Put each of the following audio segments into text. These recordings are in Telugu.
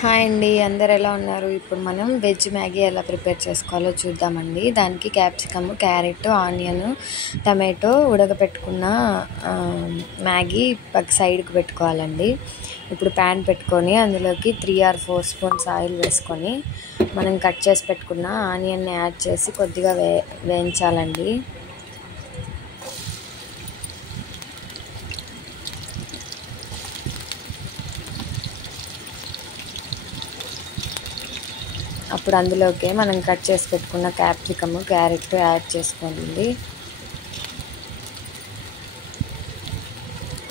హాయ్ అండి, అందరు ఎలా ఉన్నారు? ఇప్పుడు మనం వెజ్ మ్యాగీ ఎలా ప్రిపేర్ చేసుకోవాలో చూద్దామండి. దానికి క్యాప్సికమ్, క్యారెట్, ఆనియన్, టమాటో, ఉడకపెట్టుకున్న మ్యాగీ సైడ్కి పెట్టుకోవాలండి. ఇప్పుడు ప్యాన్ పెట్టుకొని అందులోకి 3 or 4 స్పూన్స్ ఆయిల్ వేసుకొని మనం కట్ చేసి పెట్టుకున్న ఆనియన్ని యాడ్ చేసి కొద్దిగా వేయించాలండి. అప్పుడు అందులోకి మనం కట్ చేసి పెట్టుకున్న క్యాప్సికమ్, క్యారెట్ యాడ్ చేసుకోండి.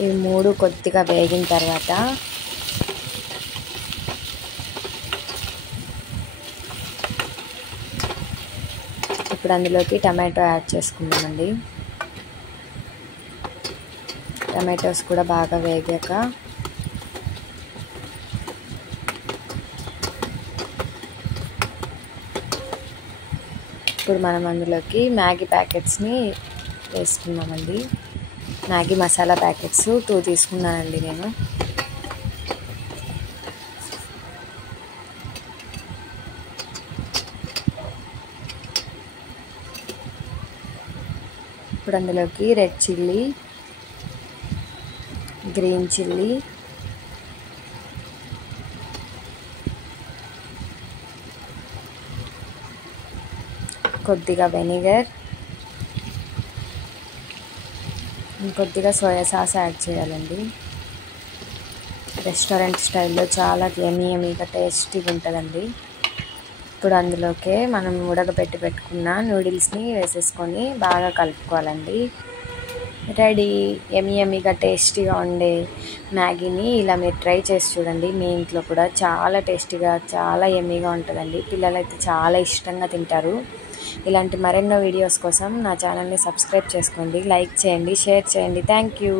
ఇవి మూడు కొద్దిగా వేగిన తర్వాత ఇప్పుడు అందులోకి టమాటో యాడ్ చేసుకుందామండి. టమాటోస్ కూడా బాగా వేగాక ఇప్పుడు మనం అందులోకి మ్యాగీ ప్యాకెట్స్ని వేసుకున్నామండి. మ్యాగీ మసాలా ప్యాకెట్స్ 2 తీసుకున్నానండి నేను. ఇప్పుడు అందులోకి రెడ్ చిల్లీ, గ్రీన్ చిల్లీ, కొద్దిగా వెనిగర్, ఇంకొద్దిగా సోయా సాస్ యాడ్ చేయాలండి. రెస్టారెంట్ స్టైల్లో చాలా యమ్మీగా టేస్టీగా ఉంటుందండి. ఇప్పుడు అందులోకే మనం ఉడకబెట్టి పెట్టుకున్న నూడిల్స్ని వేసేసుకొని బాగా కలుపుకోవాలండి. రెడీ, యమ్మీగా టేస్టీగా ఉండే మ్యాగీని ఇలా మీరు ట్రై చేసి చూడండి. మీ ఇంట్లో కూడా చాలా టేస్టీగా, చాలా యమ్మీగా ఉంటుందండి. పిల్లలైతే చాలా ఇష్టంగా తింటారు. ఇలాంటి మరెన్నో వీడియోస్ కోసం నా ఛానల్ని సబ్స్క్రైబ్ చేసుకోండి, లైక్ చేయండి, షేర్ చేయండి. Thank you.